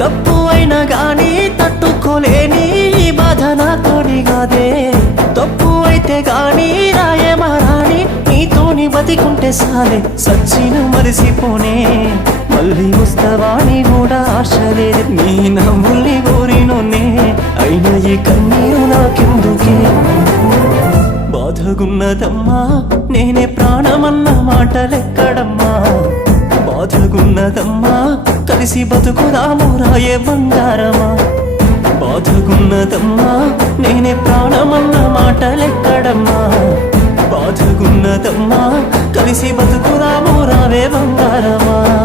తప్పు అయినా గానీ తట్టుకోలేని ఈ బాధ నాతోని కాదే. తప్పు అయితే గానీ రాయమారాని నీతోని బతికుంటే సాలే. సచ్చిన మరిసిపోనే మళ్ళీ వస్తావాని కూడా ఆశ లేదు. నీ నవ్వుల్ని కోరినోనే అయినా ఈ కన్నీరు నాకెందుకే. బాధగున్నదమ్మా నేనే ప్రాణమన్న మాటలెక్కడమ్మా. బాధగున్నదమ్మా కలిసి బతుకుదాము రాయే బంగారమా. బాధగున్నదమ్మా నేనే ప్రాణమన్న మాటలెక్కడమ్మా. బాధగున్నదమ్మా కలిసి బతుకుదాము రావే బంగారమా.